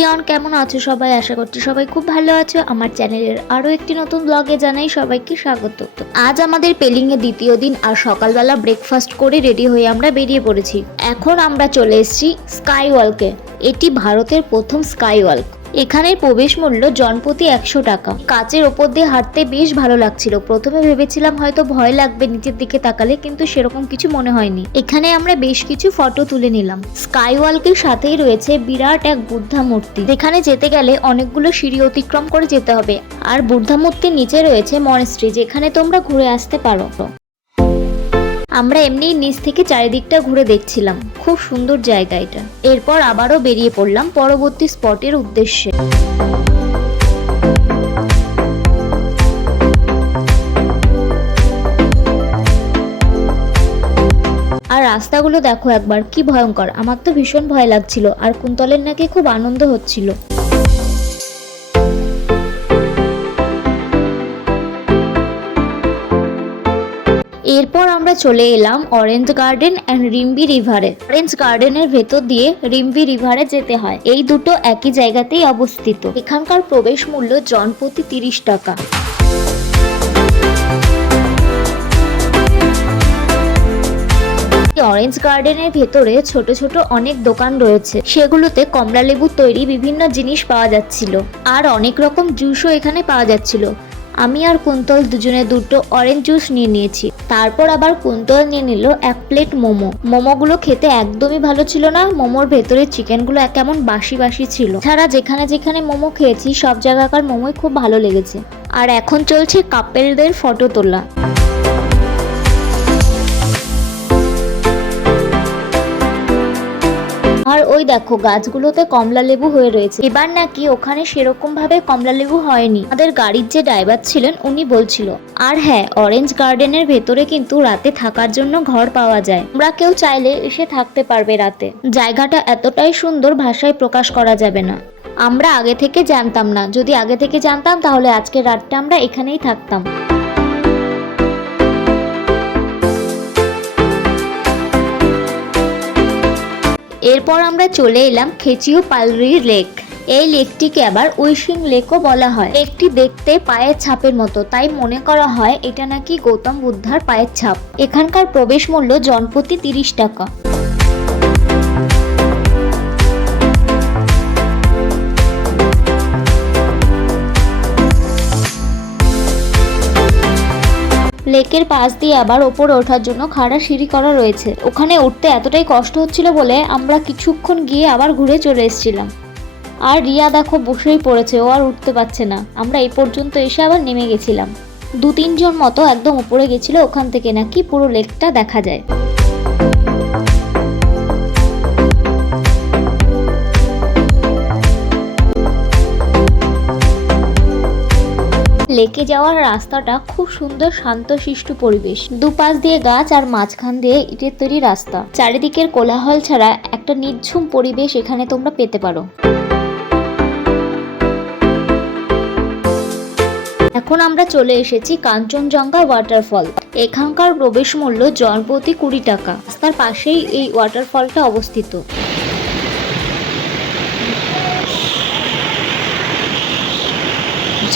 Everyone, কেমন আছো সবাই? আশা করছি সবাই খুব ভালো আছো। আমার চ্যানেলের আরো একটি নতুন ব্লগে জানাই সবাইকে স্বাগত। আজ আমাদের পেলিং এর দ্বিতীয় দিন, আর সকালবেলা ব্রেকফাস্ট করে রেডি হয়ে আমরা বেরিয়ে পড়েছি। এখন আমরা চলে এসেছি স্কাই ওয়ার্ল্ডে। এটি ভারতের প্রথম স্কাই ওয়ার্ল্ড। এখানের প্রবেশ মূল্য জনপ্রতি 100 টাকা। কাচের ওপর দিয়ে হাঁটতে বেশ ভালো লাগছিল। প্রথমে ভেবেছিলাম হয়তো ভয় লাগবে নিচের দিকে তাকালে, কিন্তু সেরকম কিছু মনে হয়নি। এখানে আমরা বেশ কিছু ফটো তুলে নিলাম। স্কাই ওয়ার্ল্ডের সাথেই রয়েছে বিরাট এক বুদ্ধা মূর্তি, যেখানে যেতে গেলে অনেকগুলো সিঁড়ি অতিক্রম করে যেতে হবে। আর বুদ্ধা মূর্তির নিচে রয়েছে মনেস্ট্রি, যেখানে তোমরা ঘুরে আসতে পারো। আমরা এমনি নিচ থেকে চারিদিকটা ঘুরে দেখছিলাম। খুব সুন্দর জায়গা এটা। এরপর আবারও বেরিয়ে পড়লাম পরবর্তী স্পটের উদ্দেশ্যে। আর রাস্তাগুলো দেখো একবার, কি ভয়ঙ্কর। আমার তো ভীষণ ভয় লাগছিল, আর কুন্তলের নাকি খুব আনন্দ হচ্ছিল। এরপর আমরা চলে এলাম অরেঞ্জ গার্ডেন অ্যান্ড রিম্বি রিভারে। অরেঞ্জ গার্ডেনের ভেতর দিয়ে রিম্বি রিভারে যেতে হয়। এই দুটো একই জায়গাতেই অবস্থিত। এখানকার প্রবেশ মূল্য জনপ্রতি 30 টাকা। অরেঞ্জ গার্ডেনের ভেতরে ছোট ছোট অনেক দোকান রয়েছে। সেগুলোতে কমলা লেবুর তৈরি বিভিন্ন জিনিস পাওয়া যাচ্ছিল, আর অনেক রকম জুসও এখানে পাওয়া যাচ্ছিল। আমি আর কুন্তল দুজনে দুটো অরেঞ্জ জুস নিয়ে নিয়েছি। তারপর আবার কুন্তল নিয়ে নিল 1 প্লেট মোমো। মোমোগুলো খেতে একদমই ভালো ছিল না। মোমোর ভেতরে চিকেনগুলো কেমন বাসি বাসি ছিল। ছাড়া যেখানে যেখানে মোমো খেয়েছি সব জায়গাকার মোমোই খুব ভালো লেগেছে। আর এখন চলছে কাপেলদের ফটো তোলা। আর ওই দেখো, গাছগুলোতে কমলা লেবু হয়ে রয়েছে। এবার নাকি ওখানে সেরকম ভাবে কমলা লেবু হয়নি। আমাদের গাড়ির যে ড্রাইভার ছিলেন উনি বলছিল। আর হ্যাঁ, অরেঞ্জ গার্ডেনের ভেতরে কিন্তু রাতে থাকার জন্য ঘর পাওয়া যায়। তোমরা কেউ চাইলে এসে থাকতে পারবে রাতে। জায়গাটা এতটাই সুন্দর, ভাষায় প্রকাশ করা যাবে না। আমরা আগে থেকে জানতাম না। যদি আগে থেকে জানতাম তাহলে আজকের রাতটা আমরা এখানেই থাকতাম। এরপর আমরা চলে এলাম খেচিউ পালরি লেক। এই লেকটিকে আবার উইশিং লেকও বলা হয়। লেকটি দেখতে পায়ের ছাপের মতো, তাই মনে করা হয় এটা নাকি গৌতম বুদ্ধার পায়ের ছাপ। এখানকার প্রবেশ মূল্য জনপ্রতি 30 টাকা। লেকের পাশ দিয়ে আবার ওপরে ওঠার জন্য খাড়া সিঁড়ি করা রয়েছে। ওখানে উঠতে এতটাই কষ্ট হচ্ছিল বলে আমরা কিছুক্ষণ গিয়ে আবার ঘুরে চলে এসেছিলাম। আর রিয়া দেখো বসেই পড়েছে, ও আর উঠতে পারছে না। আমরা এই পর্যন্ত এসে আবার নেমে গেছিলাম। 2-3 জন মতো একদম উপরে গেছিল। ওখান থেকে নাকি পুরো লেকটা দেখা যায়। লেকে যাওয়ার রাস্তাটা খুব সুন্দর, শান্তশিষ্ট পরিবেশ। দুপাশ দিয়ে গাছ আর মাঝখান দিয়ে ইটের তৈরি রাস্তা। চারিদিকের কোলাহল ছাড়া একটা নিঝুম পরিবেশ এখানে তোমরা পেতে পারো। এখন আমরা চলে এসেছি কাঞ্চনজঙ্ঘা ওয়াটারফল। এখানকার প্রবেশ মূল্য জনপ্রতি 20 টাকা। রাস্তার পাশেই এই ওয়াটারফলটা অবস্থিত।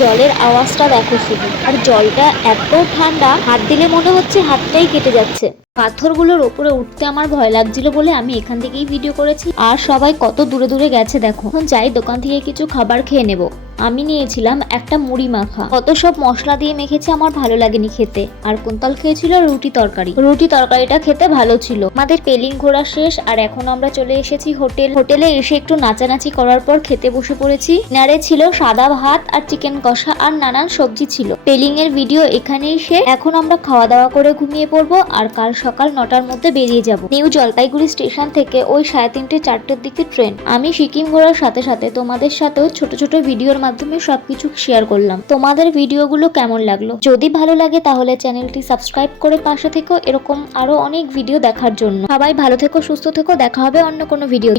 জলের আওয়াজটা দেখো শুধু। আর জলটা এত ঠান্ডা, হাত দিলে মনে হচ্ছে হাতটাই কেটে যাচ্ছে। পাথরগুলোর ওপরে উঠতে আমার ভয় লাগছিল বলে আমি এখান থেকেই ভিডিও করেছি। আর সবাই কত দূরে দূরে গেছে দেখো। এখন যাই দোকান থেকে কিছু খাবার খেয়ে নেব। আমি নিয়েছিলাম একটা মুড়ি মাখা। কত সব মশলা দিয়ে মেখেছে, আমার ভালো লাগেনি খেতে। আর কুন্তল খেয়েছিল রুটি তরকারি। রুটি তরকারিটা খেতে ভালো ছিল। আমাদের পেলিং ঘোরা শেষ, আর এখন আমরা চলে এসেছি হোটেলে এসে একটু নাচানাচি করার পর খেতে বসে পড়েছি। ডিনারে ছিল সাদা ভাত আর চিকেন কষা আর নানান সবজি ছিল। পেলিং এর ভিডিও এখানেই শেষ। এখন আমরা খাওয়া দাওয়া করে ঘুমিয়ে পড়বো, আর কাল সকাল 9টার মধ্যে বেরিয়ে যাব। নিউ জলপাইগুড়ি স্টেশন থেকে ওই 3:30-4টের দিকে ট্রেন। আমি সিকিম ঘোরার সাথে সাথে তোমাদের সাথেও ছোট ছোট ভিডিওর মাধ্যমে সবকিছু শেয়ার করলাম। তোমাদের ভিডিওগুলো কেমন লাগলো? যদি ভালো লাগে তাহলে চ্যানেলটি সাবস্ক্রাইব করে পাশে থেকো, এরকম আরো অনেক ভিডিও দেখার জন্য। সবাই ভালো থেকো, সুস্থ থেকো। দেখা হবে অন্য কোনো ভিডিও।